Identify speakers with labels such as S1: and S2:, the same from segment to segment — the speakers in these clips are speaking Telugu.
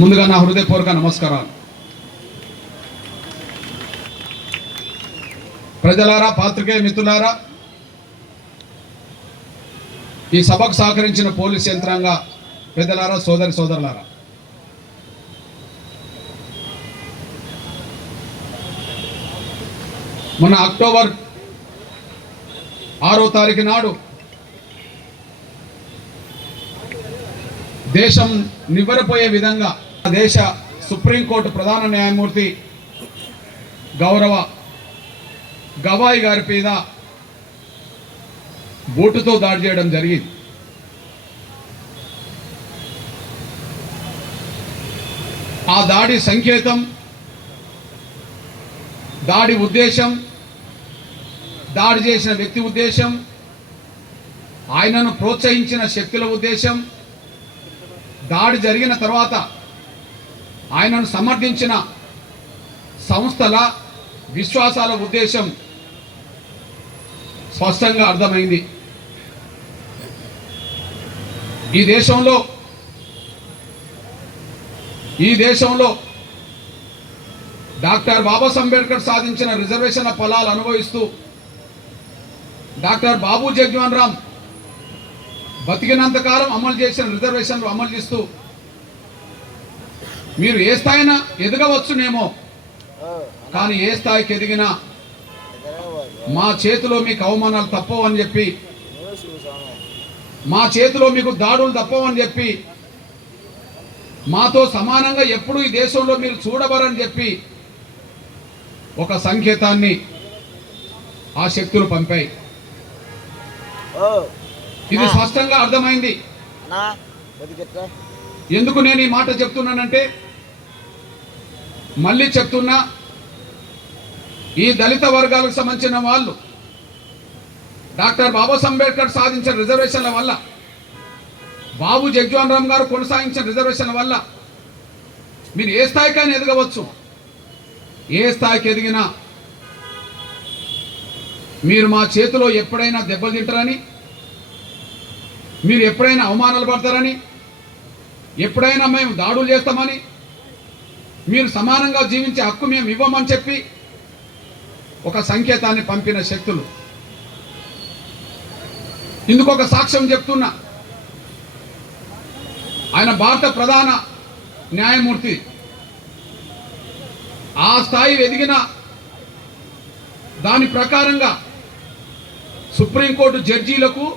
S1: ముందుగా నా హృదయపూర్వక నమస్కారాలు. ప్రజలారా పాత్రికేయ మిత్రులారా ఈ సభకు సహకరించిన పోలీస్ యంత్రాంగ పెద్దలారా సోదరి సోదరులారా. మొన్న అక్టోబర్ ఆరో తారీఖు నాడు దేశం నివ్వరపోయే విధంగా దేశ సుప్రీంకోర్టు ప్రధాన న్యాయమూర్తి గౌరవ గవాయి గారి మీద బోటుతో దాడి చేయడం జరిగింది. ఆ దాడి సంకేతం దాడి ఉద్దేశం దాడి చేసిన వ్యక్తి ఉద్దేశం ఆయనను ప్రోత్సహించిన శక్తుల ఉద్దేశం దాడి జరిగిన తర్వాత ఆయనను సమర్థించిన సంస్థల విశ్వాసాల ఉద్దేశం స్పష్టంగా అర్థమైంది. ఈ దేశంలో ఈ దేశంలో డాక్టర్ బాబాస్ అంబేద్కర్ సాధించిన రిజర్వేషన్ల ఫలాలు అనుభవిస్తూ డాక్టర్ బాబు జగ్జీవన్ రామ్ బతికినంతకాలం అమలు చేసిన రిజర్వేషన్లు అమలు చేస్తూ మీరు ఏ స్థాయిన ఎదగవచ్చునేమో కానీ ఏ స్థాయికి ఎదిగినా మా చేతిలో మీకు అవమానాలు తప్పవు అని చెప్పి మా చేతిలో మీకు దాడులు తప్పవని చెప్పి మాతో సమానంగా ఎప్పుడు ఈ దేశంలో మీరు చూడబరని చెప్పి ఒక సంకేతాన్ని ఆ శక్తులు పంపాయి. ఇది స్పష్టంగా అర్థమైంది. ఎందుకు నేను ఈ మాట చెప్తున్నానంటే మళ్ళీ చెప్తున్నా ఈ దళిత వర్గాలకు సంబంధించిన వాళ్ళు డాక్టర్ బాబాస్ అంబేద్కర్ సాధించిన రిజర్వేషన్ల వల్ల బాబు జగ్జీవన్ రామ్ గారు కొనసాగించిన రిజర్వేషన్ల వల్ల మీరు ఏ స్థాయికైనా ఎదగవచ్చు. ఏ స్థాయికి ఎదిగినా మీరు మా చేతిలో ఎప్పుడైనా దెబ్బలు తింటారని మీరు ఎప్పుడైనా అవమానాలు పడతారని? ఎప్పుడైనా మేము దాడులు చేస్తామని? మీరు సమానంగా జీవించే హక్కు మేము ఇవ్వమని చెప్పి ఒక సంకేతాన్ని పంపిన శక్తులు. ఇందుకు ఒక సాక్ష్యం చెప్తున్నా. ఆయన భారత ప్రధాన న్యాయమూర్తి. ఆ స్థాయి ఎదిగిన దాని ప్రకారంగా సుప్రీంకోర్టు జడ్జీలకు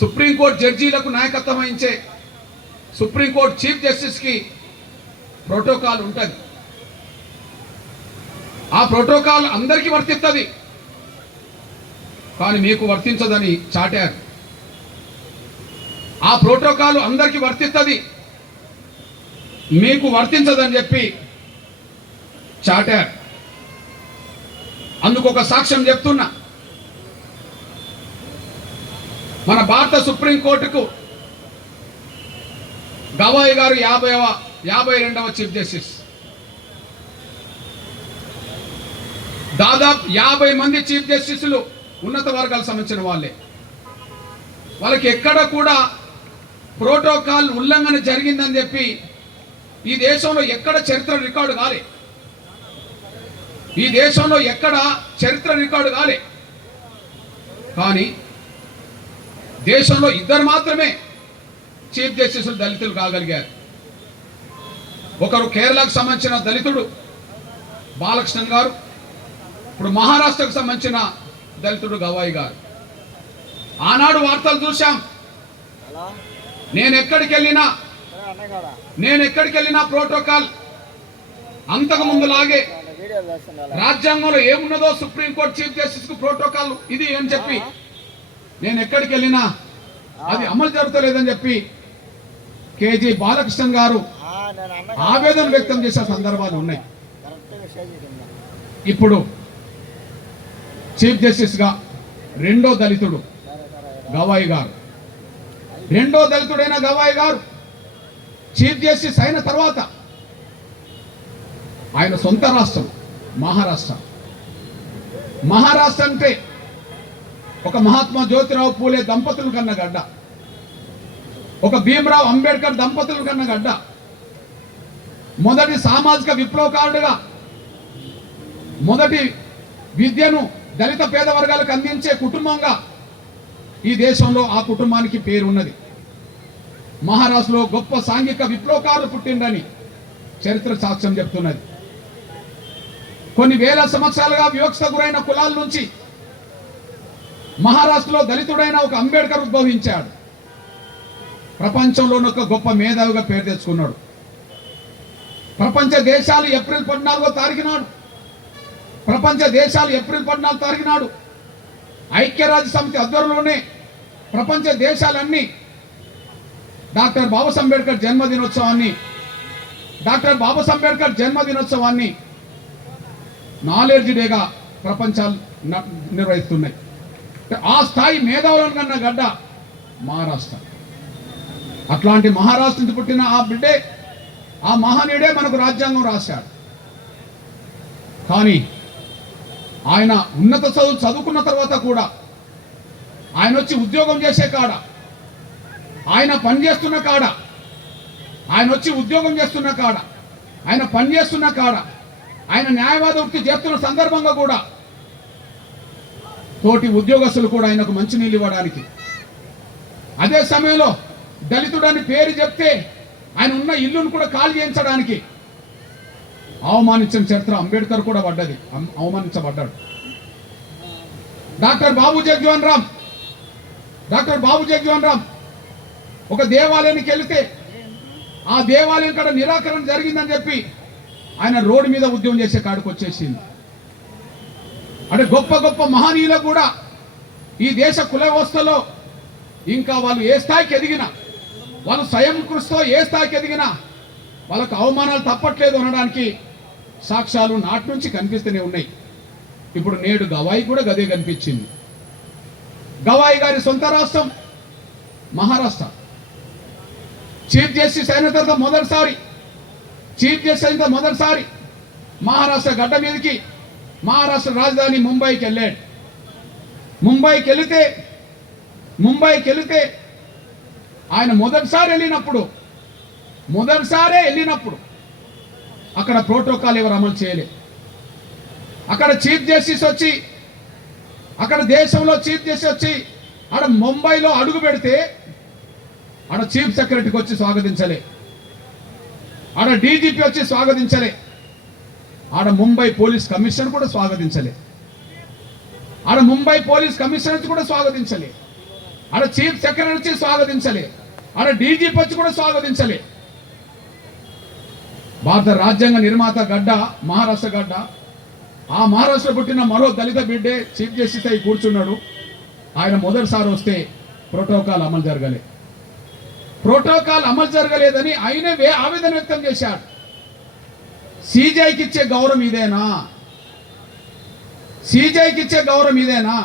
S1: సుప్రీంకోర్టు జడ్జీలకు నాయకత్వం వహించే సుప్రీంకోర్టు చీఫ్ జస్టిస్కి ప్రోటోకాల్ ఉంటుంది. ఆ ప్రోటోకాల్ అందరికీ వర్తిస్తుంది. కానీ మీకు వర్తించదని చాటారు. ఆ ప్రోటోకాల్ అందరికీ వర్తిస్తుంది. మీకు వర్తించదని చెప్పి చాటారు. అందుకు ఒక సాక్ష్యం చెప్తున్నా. మన భారత సుప్రీంకోర్టుకు గవాయి గారు యాభైవ యాభై రెండవ చీఫ్ జస్టిస్ దాదాపు యాభై మంది చీఫ్ జస్టిస్లు ఉన్నత వర్గాలకు సంబంధించిన వాళ్ళే. వాళ్ళకి ఎక్కడ కూడా ప్రోటోకాల్ ఉల్లంఘన జరిగిందని చెప్పి ఈ దేశంలో ఎక్కడ చరిత్ర రికార్డు కాలే. ఈ దేశంలో ఎక్కడ చరిత్ర రికార్డు కాలే. కానీ దేశంలో ఇద్దరు మాత్రమే చీఫ్ జస్టిస్లు దళితులు కాగలిగారు. ఒకరు కేరళకు సంబంధించిన దళితుడు బాలకృష్ణన్ గారు ఇప్పుడు మహారాష్ట్రకు సంబంధించిన దళితుడు గవాయి గారు. ఆనాడు వార్తలు చూశాం. నేను ఎక్కడికి వెళ్ళినా నేను ఎక్కడికి వెళ్ళినా ప్రోటోకాల్ అంతకు ముందు లాగే రాజ్యాంగంలో ఏమున్నదో సుప్రీంకోర్టు చీఫ్ జస్టిస్కు ప్రోటోకాల్ ఇది అని చెప్పి నేను ఎక్కడికి వెళ్ళినా అది అమలు జరుగుతలేదని చెప్పి కేజీ బాలకృష్ణన్ గారు ఆవేదన వ్యక్తం చేసే సందర్భాలు ఉన్నాయి. ఇప్పుడు చీఫ్ జస్టిస్గా రెండో దళితుడు గవాయి గారు. రెండో దళితుడైన గవాయి గారు చీఫ్ జస్టిస్ అయిన తర్వాత ఆయన సొంత రాష్ట్రం మహారాష్ట్ర. మహారాష్ట్ర అంటే ఒక మహాత్మా జ్యోతిరావు పూలే దంపతులు కన్న గడ్డ. ఒక భీమరావు అంబేద్కర్ దంపతులు కన్న గడ్డ. మొదటి సామాజిక విప్లవకారుడుగా మొదటి విద్యను దళిత పేద వర్గాలకు అందించే కుటుంబంగా ఈ దేశంలో ఆ కుటుంబానికి పేరున్నది. మహారాష్ట్రలో గొప్ప సాంఘిక విప్లవకారులు పుట్టిండని చరిత్ర సాక్ష్యం చెప్తున్నది. కొన్ని వేల సంవత్సరాలుగా వివక్షత గురైన కులాల నుంచి మహారాష్ట్రలో దళితుడైన ఒక అంబేద్కర్ ఉద్భవించాడు. ప్రపంచంలోని ఒక గొప్ప మేధావిగా పేరు తెచ్చుకున్నాడు. ప్రపంచ దేశాలు ఏప్రిల్ పద్నాలుగో తారీఖు నాడు. ప్రపంచ దేశాలు ఏప్రిల్ పద్నాలుగు తారీఖు నాడు. ఐక్యరాజ్య సమితి ఆధ్వర్యంలోనే ప్రపంచ దేశాలన్నీ డాక్టర్ బాబా అంబేద్కర్ జన్మదినోత్సవాన్ని డాక్టర్ బాబా అంబేద్కర్ జన్మదినోత్సవాన్ని నాలెడ్జ్ డేగా ప్రపంచాలు నిర్వహిస్తున్నాయి. ఆ స్థాయి మేధావులను కన్న గడ్డ మహారాష్ట్ర. అట్లాంటి మహారాష్ట్ర నుంచి పుట్టిన ఆ బిడ్డే ఆ మహనీయుడే మనకు రాజ్యాంగం రాశాడు. కానీ ఆయన ఉన్నత చదువు చదువుకున్న తర్వాత కూడా ఆయన వచ్చి ఉద్యోగం చేసే కాడ ఆయన పని చేస్తున్న కాడ ఆయన వచ్చి ఉద్యోగం చేస్తున్న కాడ ఆయన పని చేస్తున్న కాడ ఆయన న్యాయవాద వృత్తి చేస్తున్న సందర్భంగా కూడా తోటి ఉద్యోగస్తులు కూడా ఆయనకు మంచినీళ్ళు ఇవ్వడానికి. అదే సమయంలో దళితుడని పేరు చెప్తే ఆయన ఉన్న ఇల్లును కూడా ఖాళీ చేయించడానికి అవమానించిన చరిత్ర అంబేద్కర్ కూడా పడ్డది. అవమానించబడ్డాడు. డాక్టర్ బాబు జగ్జీవన్ రామ్ డాక్టర్ బాబు జగ్జీవన్ రామ్ ఒక దేవాలయానికి వెళితే ఆ దేవాలయం కాడ నిరాకరణ జరిగిందని చెప్పి ఆయన రోడ్డు మీద ఉద్యమం చేసే కాడికి వచ్చేసింది. అంటే గొప్ప గొప్ప మహనీయులు కూడా ఈ దేశ కుల వ్యవస్థలో ఇంకా వాళ్ళు ఏ స్థాయికి ఎదిగినా వాళ్ళు స్వయం కృషితో ఏ స్థాయికి ఎదిగినా వాళ్ళకు అవమానాలు తప్పట్లేదు అనడానికి సాక్ష్యాలు నాటి నుంచి కనిపిస్తూనే ఉన్నాయి. ఇప్పుడు నేడు గవాయి కూడా గదే కనిపించింది. గవాయి గారి సొంత రాష్ట్రం మహారాష్ట్ర. చీఫ్ జస్టిస్ అయిన తర్వాత మొదటిసారి చీఫ్ జస్టిస్ అయిన తర్వాత మొదటిసారి మహారాష్ట్ర గడ్డ మీదకి మహారాష్ట్ర రాజధాని ముంబైకి వెళ్ళాడు. ముంబైకి వెళితే ముంబైకి వెళితే ఆయన మొదటిసారి వెళ్ళినప్పుడు మొదటిసారే వెళ్ళినప్పుడు అక్కడ ప్రోటోకాల్ ఎవరు అమలు చేయలే. అక్కడ చీఫ్ జస్టిస్ వచ్చి అక్కడ దేశంలో చీఫ్ జస్టిస్ వచ్చి ఆడ ముంబైలో అడుగు పెడితే ఆడ చీఫ్ సెక్రటరీకి వచ్చి స్వాగతించలే. ఆడ డీజీపీ వచ్చి స్వాగతించలే. ఆడ ముంబై పోలీస్ కమిషనర్ కూడా స్వాగతించలే. ఆడ ముంబై పోలీస్ కమిషనర్ కూడా స్వాగతించలే. ఆడ చీఫ్ సెక్రటరీ స్వాగతించలే. ఆడ డీజీపీ వచ్చి కూడా స్వాగతించలే. భారత రాజ్యాంగ నిర్మాత గడ్డ మహారాష్ట్ర గడ్డ. ఆ మహారాష్ట్ర పుట్టిన మరో దళిత బిడ్డే చీఫ్ జస్టిస్ అయి కూర్చున్నాడు. ఆయన మొదటిసారి వస్తే ప్రోటోకాల్ అమలు జరగలే. ప్రోటోకాల్ అమలు జరగలేదని ఆయనే ఆవేదన వ్యక్తం చేశాడు. సీజైకి ఇచ్చే గౌరవం ఇదేనా? సీజైకి ఇచ్చే గౌరవం ఇదేనా?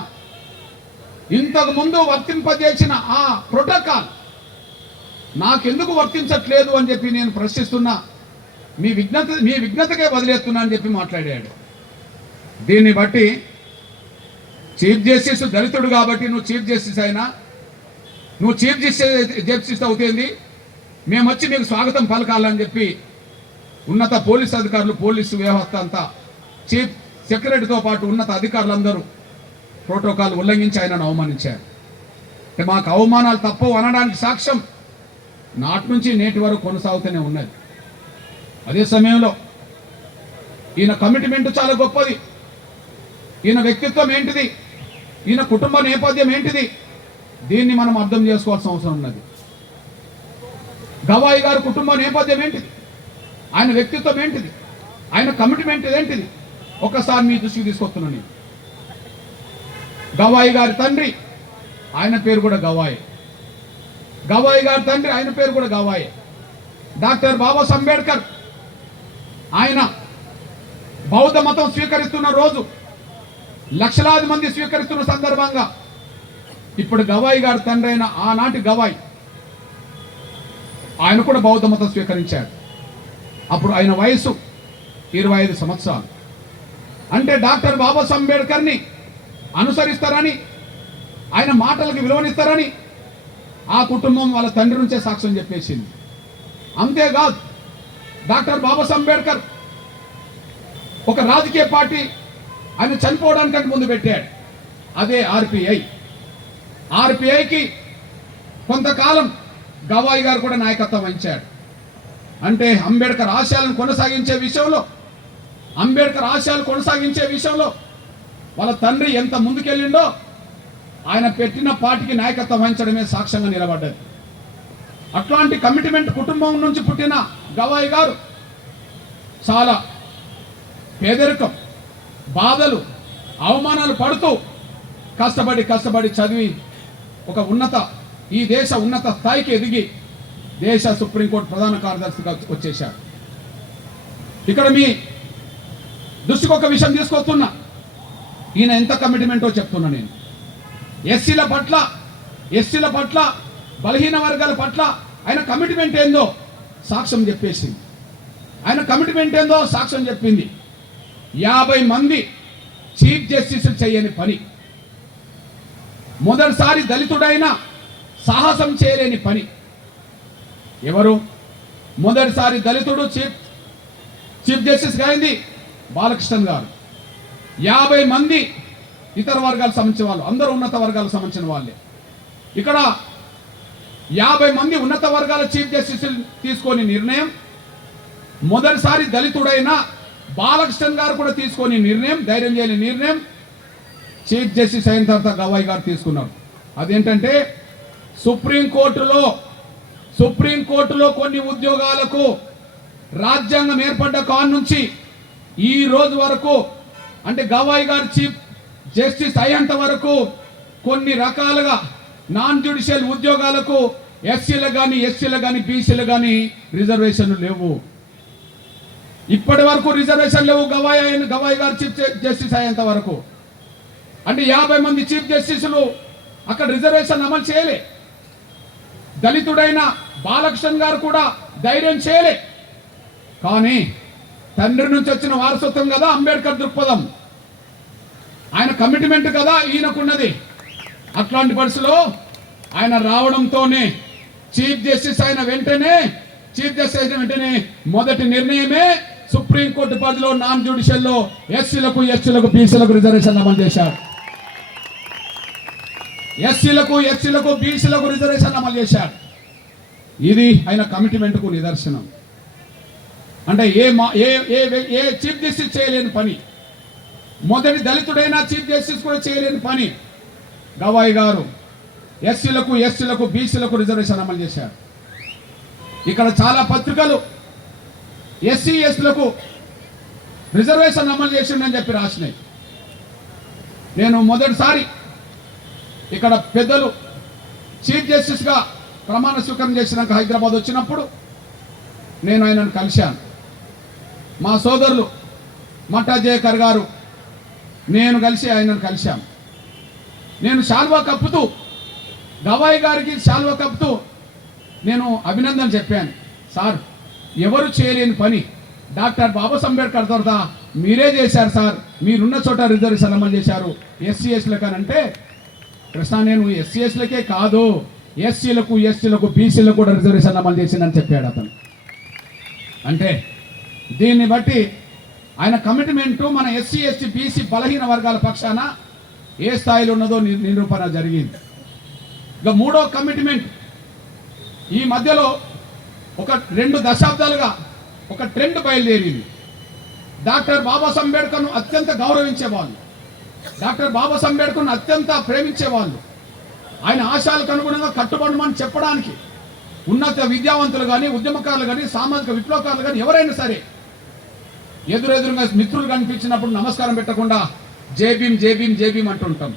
S1: ఇంతకు ముందు వర్తింపజేసిన ఆ ప్రోటోకాల్ నాకెందుకు వర్తించట్లేదు అని చెప్పి నేను ప్రశ్నిస్తున్నా. మీ విఘ్నత మీ విఘ్నతకే వదిలేస్తున్నా అని చెప్పి మాట్లాడాడు. దీన్ని బట్టి చీఫ్ జస్టిస్ దళితుడు కాబట్టి నువ్వు చీఫ్ జస్టిస్ అయినా నువ్వు చీఫ్ జస్టిస్ జస్టిస్ అవుతుంది మేము వచ్చి మీకు స్వాగతం పలకాలని చెప్పి ఉన్నత పోలీస్ అధికారులు పోలీసు వ్యవస్థ అంతా. చీఫ్ సెక్రటరీతో పాటు ఉన్నత అధికారులందరూ ప్రోటోకాల్ ఉల్లంఘించి ఆయనను అవమానించారు. అంటే మాకు అవమానాలు తప్పవు అనడానికి సాక్ష్యం నాటి నుంచి నేటి వరకు కొనసాగుతూనే ఉన్నది. అదే సమయంలో ఈయన కమిట్మెంట్ చాలా గొప్పది. ఈయన వ్యక్తిత్వం ఏంటిది? ఈయన కుటుంబ నేపథ్యం ఏంటిది? దీన్ని మనం అర్థం చేసుకోవాల్సిన అవసరం ఉన్నది. గవాయి గారు కుటుంబ నేపథ్యం ఏంటిది? ఆయన వ్యక్తిత్వం ఏంటిది? ఆయన కమిట్మెంట్ ఏంటిది? ఒకసారి మీ దృష్టికి తీసుకొస్తున్నాను నేను. గవాయి గారి తండ్రి ఆయన పేరు కూడా గవాయి. గవాయి గారి తండ్రి ఆయన పేరు కూడా గవాయి. డాక్టర్ బాబాస్ అంబేద్కర్ ఆయన బౌద్ధ మతం స్వీకరిస్తున్న రోజు లక్షలాది మంది స్వీకరిస్తున్న సందర్భంగా ఇప్పుడు గవాయి గారి తండ్రి అయిన ఆనాటి గవాయి ఆయన కూడా బౌద్ధ మతం స్వీకరించాడు. అప్పుడు ఆయన వయసు ఇరవై ఐదు సంవత్సరాలు. అంటే డాక్టర్ బాబాస్ అంబేద్కర్ని అనుసరిస్తారని ఆయన మాటలకు విలువనిస్తారని ఆ కుటుంబం వాళ్ళ తండ్రి నుంచే సాక్ష్యం చెప్పేసింది. అంతేకాదు డాక్టర్ బాబాసాహెబ్ అంబేద్కర్ ఒక రాజకీయ పార్టీ ఆయన చనిపోవడానికంటే ముందు పెట్టాడు. అదే ఆర్పిఐ. ఆర్పిఐకి కొంతకాలం గవాయి గారు కూడా నాయకత్వం వహించాడు. అంటే అంబేద్కర్ ఆశయాలను కొనసాగించే విషయంలో అంబేద్కర్ ఆశయాలు కొనసాగించే విషయంలో వాళ్ళ తండ్రి ఎంత ముందుకెళ్ళిండో ఆయన పెట్టిన పార్టీకి నాయకత్వం వహించడమే సాక్ష్యంగా నిలబడ్డది. అట్లాంటి కమిట్మెంట్ కుటుంబం నుంచి పుట్టిన గవాయి గారు చాలా పేదరికం బాధలు అవమానాలు పడుతూ కష్టపడి కష్టపడి చదివి ఒక ఉన్నత ఈ దేశ ఉన్నత స్థాయికి ఎదిగి దేశ సుప్రీంకోర్టు ప్రధాన కార్యదర్శిగా వచ్చేశారు ఇక్కడ మీ దృష్టికి ఒక విషయం తీసుకొస్తున్నా. ఈయన ఎంత కమిట్మెంటో చెప్తున్నా నేను. ఎస్సీల పట్ల ఎస్సీల పట్ల బలహీన వర్గాల పట్ల ఆయన కమిట్మెంట్ ఏందో సాక్ష్యం చెప్పేసింది. ఆయన కమిట్మెంట్ ఏందో సాక్ష్యం చెప్పింది. యాభై మంది చీఫ్ జస్టిస్ చేయని పని. మొదటిసారి దళితుడైన సాహసం చేయలేని పని. ఎవరు? మొదటిసారి దళితుడు చీఫ్ చీఫ్ జస్టిస్గా అయింది బాలకృష్ణన్ గారు. యాభై మంది ఇతర వర్గాలకు సంబంధించిన వాళ్ళు అందరూ ఉన్నత వర్గాలకు సంబంధించిన వాళ్ళే. ఇక్కడ యాభై మంది ఉన్నత వర్గాల చీఫ్ జస్టిస్ తీసుకొని నిర్ణయం మొదటిసారి దళితుడైన బాలకృష్ణన్ గారు కూడా తీసుకొని నిర్ణయం ధైర్యం చేయని నిర్ణయం చీఫ్ జస్టిస్ అయిన తర్వాత గవాయి గారు తీసుకున్నారు. అదేంటంటే సుప్రీంకోర్టులో సుప్రీంకోర్టులో కొన్ని ఉద్యోగాలకు రాజ్యాంగం ఏర్పడ్డ కాన్ నుంచి ఈ రోజు వరకు అంటే గవాయి గారు చీఫ్ జస్టిస్ అయ్యేంత వరకు కొన్ని రకాలుగా నాన్ జ్యుడిషియల్ ఉద్యోగాలకు ఎస్సీలకు కానీ ఎస్సీలకు కానీ బీసీలు కానీ రిజర్వేషన్లు లేవు. ఇప్పటి వరకు రిజర్వేషన్ లేవు గవాయి అయిన గవాయి గారు చీఫ్ జస్టిస్ అయ్యేంత వరకు. అంటే యాభై మంది చీఫ్ జస్టిస్లు అక్కడ రిజర్వేషన్ అమలు చేయలే. దళితుడైన బాలకృష్ణ గారు కూడా ధైర్యం చేయలే. కానీ తండ్రి నుంచి వచ్చిన వారసత్వం కదా అంబేద్కర్ దృక్పథం. ఆయన కమిట్మెంట్ కదా ఈయనకున్నది. అట్లాంటి పరిస్థితిలో ఆయన రావడంతోనే చీఫ్ జస్టిస్ అయిన వెంటనే చీఫ్ జస్టిస్ అయిన వెంటనే మొదటి నిర్ణయమే సుప్రీంకోర్టు పరిధిలో నాన్ జ్యుడిషియల్లో ఎస్సీలకు ఎస్సీలకు బీసీలకు రిజర్వేషన్ అమలు చేశారు. ఎస్సీలకు ఎస్సీలకు బీసీలకు రిజర్వేషన్ అమలు చేశారు. ఇది ఆయన కమిట్మెంట్కు నిదర్శనం. అంటే ఏ మా ఏ ఏ ఏ చీఫ్ జస్టిస్ చేయలేని పని మొదటి దళితుడైన చీఫ్ జస్టిస్ కూడా చేయలేని పని. గవాయి గారు ఎస్సీలకు ఎస్సీలకు బీసీలకు రిజర్వేషన్ అమలు చేశారు. ఇక్కడ చాలా పత్రికలు ఎస్సీ ఎస్టీలకు రిజర్వేషన్ అమలు చేసిండని చెప్పి రాసినాయి. నేను మొదటిసారి ఇక్కడ పెద్దలు చీఫ్ జస్టిస్గా ప్రమాణ స్వీకారం చేసినాక హైదరాబాద్ వచ్చినప్పుడు నేను ఆయనను కలిశాను. మా సోదరులు మట్టా గారు నేను కలిసి ఆయనను కలిశాం. నేను శాల్వా కప్పుతూ గవాయి గారికి శాల్వా కప్పుతూ నేను అభినందన చెప్పాను. సార్ ఎవరు చేయలేని పని. డాక్టర్ బాబాసాహెబ్ అంబేద్కర్ తర్వాత మీరే చేశారు సార్. మీరున్న చోట రిజర్వేషన్ అమలు చేశారు. ఎస్సీ ఎస్లకు అంటే కృష్ణ నేను ఎస్సీ ఎస్లకే కాదు. ఎస్సీలకు ఎస్సీలకు బీసీలకు కూడా రిజర్వేషన్ అమలు చేసిందని చెప్పాడు అతను. అంటే దీన్ని బట్టి ఆయన కమిట్మెంట్ మన ఎస్సీ ఎస్టీ బీసీ బలహీన వర్గాల పక్షాన ఏ స్థాయిలో ఉన్నదో నిరూపణ జరిగింది. ఇక మూడో కమిట్మెంట్ ఈ మధ్యలో ఒక రెండు దశాబ్దాలుగా ఒక ట్రెండ్ బయలుదేరింది. డాక్టర్ బాబాసాహెబ్ అంబేద్కర్ను అత్యంత గౌరవించేవాళ్ళు. డాక్టర్ బాబాసాహెబ్ అంబేద్కర్ను అత్యంత ప్రేమించేవాళ్ళు. ఆయన ఆశయాలకు అనుగుణంగా కట్టుబడమని చెప్పడానికి ఉన్నత విద్యావంతులు కానీ ఉద్యమకారులు కానీ సామాజిక విప్లవకారులు కానీ ఎవరైనా సరే ఎదురెదురుగా మిత్రులు కనిపించినప్పుడు నమస్కారం పెట్టకుండా జేబీం భీమ్ జేబీం భీమ్ భీమ్ అంటుంటాం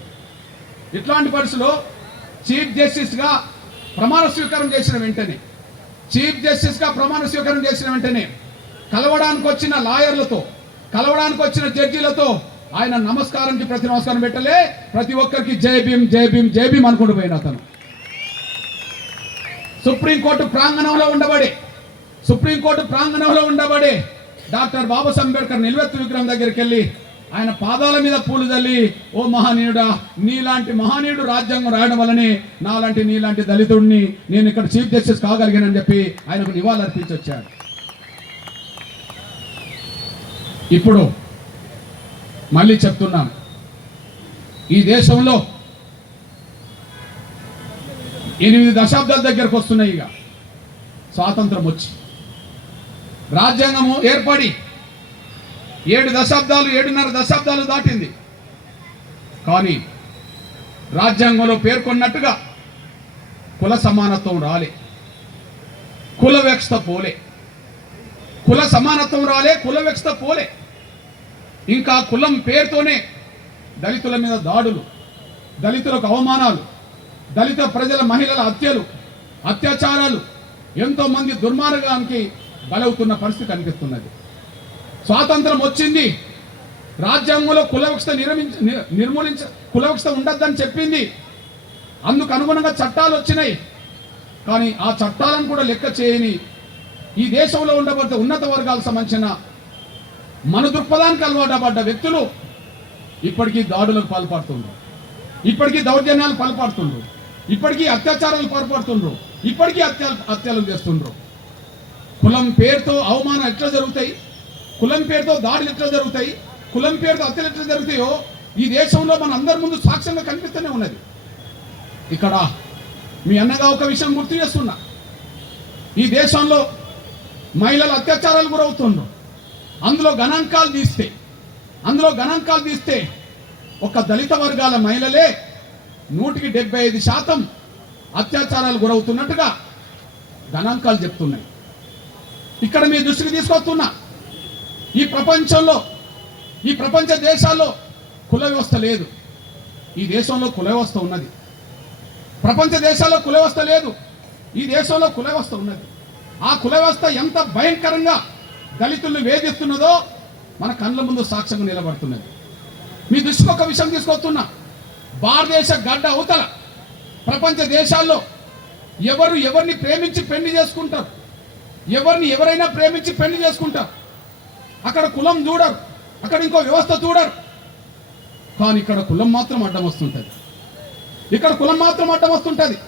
S1: ఇట్లాంటి పరిస్థితిలో చీఫ్ జస్టిస్గా ప్రమాణ స్వీకారం చేసిన వెంటనే చీఫ్ జస్టిస్గా ప్రమాణ స్వీకారం చేసిన వెంటనే కలవడానికి వచ్చిన లాయర్లతో కలవడానికి వచ్చిన జడ్జీలతో ఆయన నమస్కారంకి ప్రతి నమస్కారం పెట్టలే ప్రతి ఒక్కరికి జై భీమ్ జై భీమ్ జై భీమ్ అనుకుంటూ పోయిన అతను. సుప్రీంకోర్టు ప్రాంగణంలో ఉండబడి సుప్రీంకోర్టు ప్రాంగణంలో ఉండబడి డాక్టర్ బాబాసాహెబ్ అంబేద్కర్ నిల్వెత్తు విగ్రహం దగ్గరికి వెళ్ళి ఆయన పాదాల మీద పూలు చల్లి ఓ మహనీయుడా నీలాంటి మహనీయుడు రాజ్యాంగం రాయడం వల్లనే నాలాంటి నీలాంటి దళితుడిని నేను ఇక్కడ చీఫ్ జస్టిస్ కాగలిగానని చెప్పి ఆయనకు నివాళులర్పించి వచ్చాడు ఇప్పుడు మళ్ళీ చెప్తున్నాం. ఈ దేశంలో ఎనిమిది దశాబ్దాల దగ్గరకు వస్తున్నాయి ఇక. స్వాతంత్రం వచ్చి. రాజ్యాంగము ఏర్పడి ఏడు దశాబ్దాలు ఏడున్నర దశాబ్దాలు దాటింది. కానీ రాజ్యాంగంలో పేర్కొన్నట్టుగా కుల సమానత్వం రాలే. కుల వ్యవస్థ పోలే. కుల సమానత్వం రాలే కుల వ్యవస్థ పోలే. ఇంకా కులం పేరుతోనే దళితుల మీద దాడులు దళితులకు అవమానాలు దళిత ప్రజల మహిళల హత్యలు అత్యాచారాలు ఎంతోమంది దుర్మార్గానికి బలవుతున్న పరిస్థితి కనిపిస్తున్నది. స్వాతంత్రం వచ్చింది రాజ్యాంగంలో కులవక్ష నిర్మించ నిర్మూలించ కులవక్షత ఉండద్దని చెప్పింది. అందుకు అనుగుణంగా చట్టాలు వచ్చినాయి. కానీ ఆ చట్టాలను కూడా లెక్క చేయని ఈ దేశంలో ఉండబడ్డ ఉన్నత వర్గాలకు సంబంధించిన మన దృక్పథానికి అలవాటు పడ్డ వ్యక్తులు ఇప్పటికీ దాడులకు పాల్పడుతుండ్రు. ఇప్పటికీ దౌర్జన్యాలు పాల్పడుతుండ్రు. ఇప్పటికీ అత్యాచారాలు పాల్పడుతుండ్రు. ఇప్పటికీ హత్య హత్యలు చేస్తుండ్రు. కులం పేరుతో అవమానం ఎట్లా జరుగుతాయి? కులం పేరుతో దాడులు ఎట్లా జరుగుతాయి? కులం పేరుతో హత్యలు ఎట్లా జరుగుతాయో ఈ దేశంలో మన అందరి ముందు సాక్ష్యంగా కనిపిస్తూనే ఉన్నది. ఇక్కడ మీ అన్నగా ఒక విషయం గుర్తు చేస్తున్నా. ఈ దేశంలో మహిళలు అత్యాచారాలు గురవుతుండ్రు. అందులో గణాంకాలు తీస్తే అందులో గణాంకాలు తీస్తే ఒక దళిత వర్గాల మహిళలే నూటికి డెబ్బై ఐదు శాతం అత్యాచారాలు గురవుతున్నట్టుగా గణాంకాలు చెప్తున్నాయి. ఇక్కడ మీ దృష్టికి తీసుకొస్తున్నా ఈ ప్రపంచంలో ఈ ప్రపంచ దేశాల్లో కుల వ్యవస్థ లేదు. ఈ దేశంలో కుల వ్యవస్థ ఉన్నది. ప్రపంచ దేశాల్లో కుల వ్యవస్థ లేదు. ఈ దేశంలో కుల వ్యవస్థ ఉన్నది. ఆ కుల వ్యవస్థ ఎంత భయంకరంగా దళితుల్ని వేధిస్తున్నదో మన కళ్ళ ముందు సాక్ష్యంగా నిలబడుతున్నది. మీ దృష్టికి ఒక విషయం తీసుకొస్తున్నా. భారతదేశ గడ్డ అవతల ప్రపంచ దేశాల్లో ఎవరు ఎవరిని ప్రేమించి పెళ్ళి చేసుకుంటారు? ఎవరిని ఎవరైనా ప్రేమించి పెళ్ళి చేసుకుంటారు? అక్కడ కులం చూడరు. అక్కడ ఇంకో వ్యవస్థ చూడరు. కానీ ఇక్కడ కులం మాత్రం అడ్డం వస్తుంటుంది. ఇక్కడ కులం మాత్రం అడ్డం వస్తుంటుంది.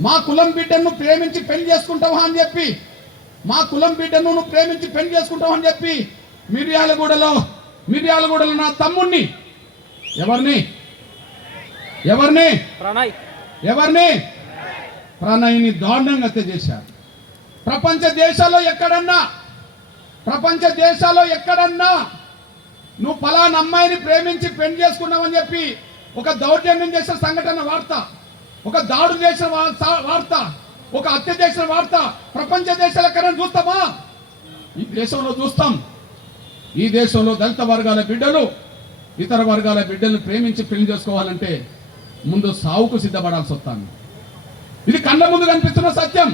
S1: మా కులం బిడ్డను ప్రేమించి పెళ్ళి చేసుకుంటావా అని చెప్పి మా కులం బిడ్డను నువ్వు ప్రేమించి పెళ్ళి చేసుకుంటావా అని చెప్పి మిర్యాలగూడలో మిర్యాలగూడలో నా తమ్ముణ్ణి. ఎవరిని? ఎవరిని?
S2: ప్రణయ్.
S1: ఎవరిని? ప్రణయ్ని దారుణంగా హత్య చేశారు. ప్రపంచ దేశాల్లో ఎక్కడన్నా ప్రపంచ దేశాల్లో ఎక్కడన్నా నువ్వు ఫలానా అమ్మాయిని ప్రేమించి పెళ్ళి చేసుకున్నావని చెప్పి ఒక దౌర్జన్యం చేసిన సంఘటన వార్త ఒక దాడులు చేసిన వార్త. ఒక అత్య చేసిన వార్త ప్రపంచ దేశాల కరెంట్ చూస్తామా? ఈ దేశంలో చూస్తాం. ఈ దేశంలో దళిత వర్గాల బిడ్డలు ఇతర వర్గాల బిడ్డలను ప్రేమించి పెళ్ళి చేసుకోవాలంటే ముందు సావుకు సిద్ధపడాల్సి వస్తాను ఇది కళ్ళ ముందు కనిపిస్తున్న సత్యం.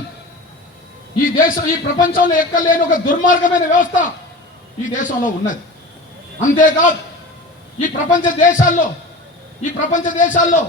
S1: ఈ దేశం ఈ ప్రపంచంలో ఎక్కలేని ఒక దుర్మార్గమైన వ్యవస్థ ఈ దేశంలో ఉన్నది. అంతేకాదు ఈ ప్రపంచ దేశాల్లో ఈ ప్రపంచ దేశాల్లో